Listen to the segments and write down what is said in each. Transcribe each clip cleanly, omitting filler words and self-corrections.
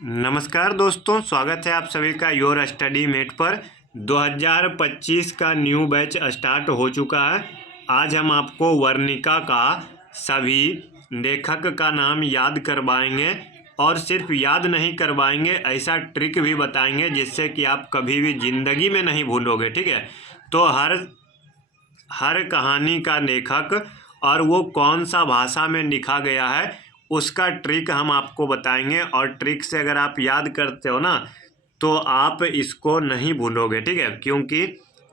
नमस्कार दोस्तों, स्वागत है आप सभी का योर स्टडी मेट पर। 2025 का न्यू बैच स्टार्ट हो चुका है। आज हम आपको वर्णिका का सभी लेखक का नाम याद करवाएंगे और सिर्फ याद नहीं करवाएंगे, ऐसा ट्रिक भी बताएंगे जिससे कि आप कभी भी ज़िंदगी में नहीं भूलोगे। ठीक है, तो हर कहानी का लेखक और वो कौन सा भाषा में लिखा गया है उसका ट्रिक हम आपको बताएंगे। और ट्रिक से अगर आप याद करते हो ना तो आप इसको नहीं भूलोगे। ठीक है, क्योंकि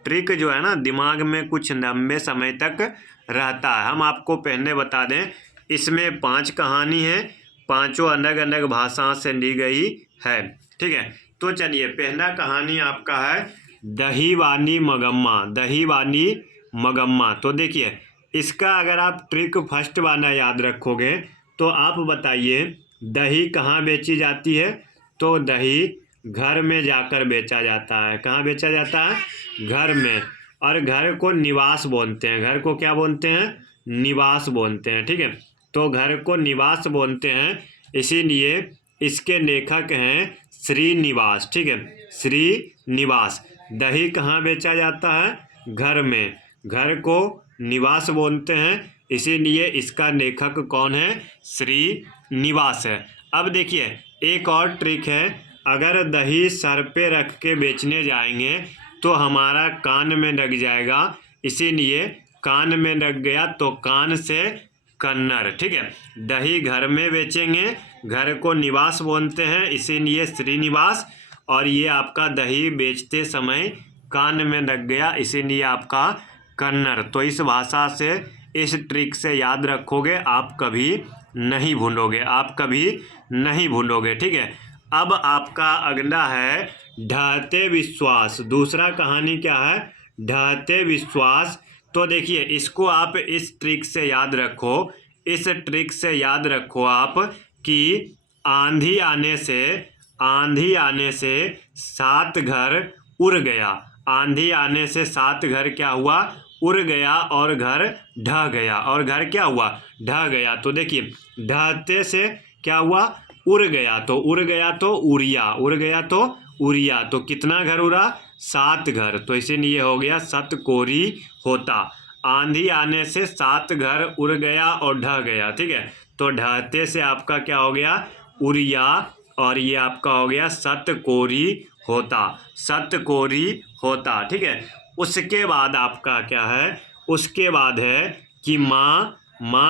ट्रिक जो है ना दिमाग में कुछ लंबे समय तक रहता है। हम आपको पहले बता दें, इसमें 5 कहानी है, पांचों अलग अलग भाषा से ली गई है। ठीक है, तो चलिए पहला कहानी आपका है दही वाली मगम्मा। दही वाली मगम्मा, तो देखिए इसका अगर आप ट्रिक फर्स्ट वाला याद रखोगे तो आप बताइए दही कहाँ बेची जाती है। तो दही घर में जाकर बेचा जाता है। कहाँ बेचा जाता है? घर में। और घर को निवास बोलते हैं। घर को क्या बोलते हैं? निवास बोलते हैं। ठीक है, तो घर को निवास बोलते हैं, इसीलिए इसके लेखक हैं श्रीनिवास। ठीक है, श्रीनिवास। दही कहाँ बेचा जाता है? घर में। घर को निवास बोलते हैं, इसीलिए इसका लेखक कौन है? श्रीनिवास है। अब देखिए एक और ट्रिक है, अगर दही सर पे रख के बेचने जाएंगे तो हमारा कान में लग जाएगा, इसीलिए कान में लग गया तो कान से कन्नर। ठीक है, दही घर में बेचेंगे, घर को निवास बोलते हैं, इसीलिए श्रीनिवास। और ये आपका दही बेचते समय कान में लग गया, इसीलिए आपका कन्नड़। तो इस भाषा से, इस ट्रिक से याद रखोगे, आप कभी नहीं भूलोगे, आप कभी नहीं भूलोगे। ठीक है, अब आपका अगला है ढहते विश्वास। दूसरा कहानी क्या है? ढहते विश्वास। तो देखिए इसको आप इस ट्रिक से याद रखो, इस ट्रिक से याद रखो आप कि आंधी आने से 7 घर उड़ गया। आंधी आने से 7 घर क्या हुआ? उड़ गया, और घर ढह गया। और घर क्या हुआ? ढह गया। तो देखिए ढहते से क्या हुआ? उड़ गया। तो उड़ गया तो उड़िया, उड़ गया तो उड़िया। तो कितना घर उड़ा? 7 घर। तो इसीलिए हो गया सतकोरी होता। आंधी आने से 7 घर उड़ गया और ढह गया। ठीक है, तो ढहते से आपका क्या हो गया? उड़िया, और ये आपका हो गया सतकोरी होता। सतकोरी होता। ठीक है, उसके बाद आपका क्या है? उसके बाद है कि माँ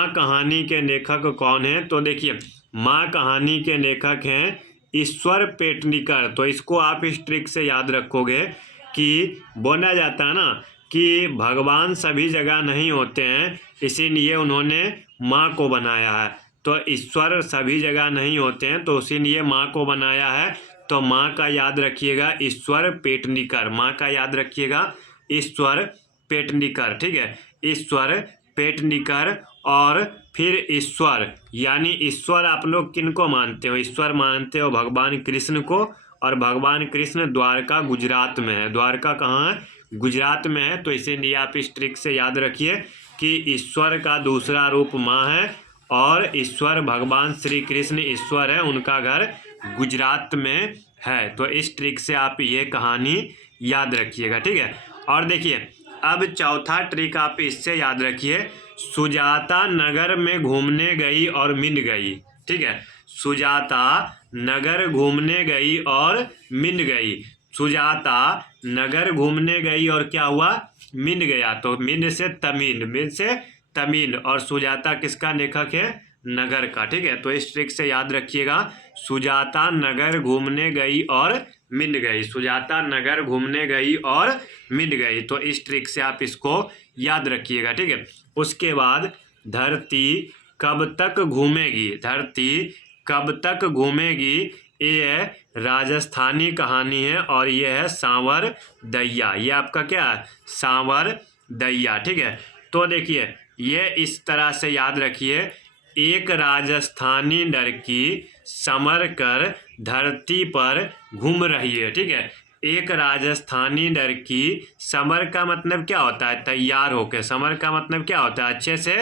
कहानी के लेखक कौन है? तो देखिए माँ कहानी के लेखक हैं ईश्वर पेटनीकर। तो इसको आप इस ट्रिक से याद रखोगे कि बोला जाता है ना कि भगवान सभी जगह नहीं होते हैं, इसीलिए उन्होंने माँ को बनाया है। तो ईश्वर सभी जगह नहीं होते हैं, तो इसीलिए माँ को बनाया है। तो माँ का याद रखिएगा ईश्वर पेटनीकर। माँ का याद रखिएगा ईश्वर पेटनीकर। ठीक है, ईश्वर पेटनीकर। और फिर ईश्वर, यानी ईश्वर आप लोग किन को मानते हो? ईश्वर मानते हो भगवान कृष्ण को, और भगवान कृष्ण द्वारका गुजरात में है। द्वारका कहाँ है? गुजरात में है। तो इसीलिए आप इस ट्रिक से याद रखिए कि ईश्वर का दूसरा रूप माँ है, और ईश्वर भगवान श्री कृष्ण ईश्वर है, उनका घर गुजरात में है। तो इस ट्रिक से आप ये कहानी याद रखिएगा। ठीक है, और देखिए अब चौथा ट्रिक आप इससे याद रखिए, सुजाता नगर में घूमने गई और मिल गई। ठीक है, सुजाता नगर घूमने गई और मिल गई। सुजाता नगर घूमने गई और क्या हुआ? मिल गया। तो मिल से तमिल, और सुजाता किसका लेखक है? नगर का। ठीक है, तो इस ट्रिक से याद रखिएगा, सुजाता नगर घूमने गई और मिल गई। सुजाता नगर घूमने गई और मिल गई। तो इस ट्रिक से आप इसको याद रखिएगा। ठीक है, उसके बाद धरती कब तक घूमेगी। धरती कब तक घूमेगी, ये राजस्थानी कहानी है, और ये है सांवर दैया। ये आपका क्या है? सांवर दैया। ठीक है, तो देखिए ये इस तरह से याद रखिए, एक राजस्थानी लड़की समर कर धरती पर घूम रही है। ठीक है, एक राजस्थानी लड़की, समर का मतलब क्या होता है? तैयार होके। समर का मतलब क्या होता है? अच्छे से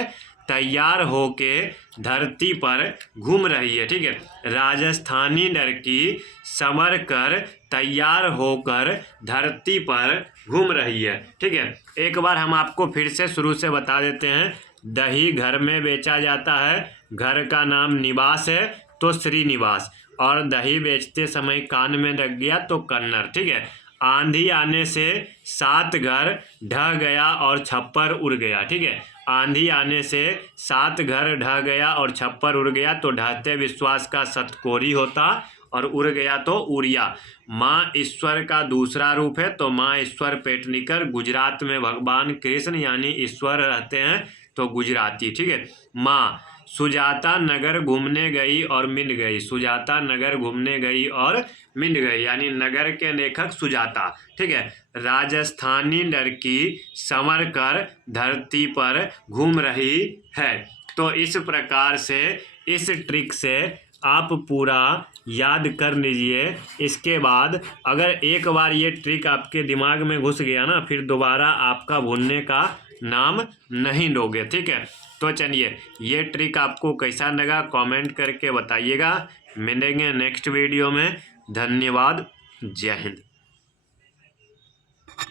तैयार होके धरती पर घूम रही है। ठीक है, राजस्थानी लड़की संवर कर तैयार होकर धरती पर घूम रही है। ठीक है, एक बार हम आपको फिर से शुरू से बता देते हैं। दही घर में बेचा जाता है, घर का नाम निवास है तो श्रीनिवास, और दही बेचते समय कान में लग गया तो कन्नर। ठीक है, आंधी आने से 7 घर ढह गया और छप्पर उड़ गया। ठीक है, आंधी आने से 7 घर ढह गया और छप्पर उड़ गया, तो ढहते विश्वास का सतकोरी होता और उड़ गया तो उड़िया। माँ ईश्वर का दूसरा रूप है, तो माँ ईश्वर पेटनीकर। गुजरात में भगवान कृष्ण यानी ईश्वर रहते हैं तो गुजराती। ठीक है, माँ सुजाता नगर घूमने गई और मिल गई। सुजाता नगर घूमने गई और मिल गई यानी नगर के लेखक सुजाता। ठीक है, राजस्थानी लड़की संवर कर धरती पर घूम रही है। तो इस प्रकार से इस ट्रिक से आप पूरा याद कर लीजिए। इसके बाद अगर एक बार ये ट्रिक आपके दिमाग में घुस गया ना, फिर दोबारा आपका भूलने का नाम नहीं लोगे। ठीक है, तो चलिए ये ट्रिक आपको कैसा लगा कमेंट करके बताइएगा। मिलेंगे नेक्स्ट वीडियो में। धन्यवाद, जय हिंद।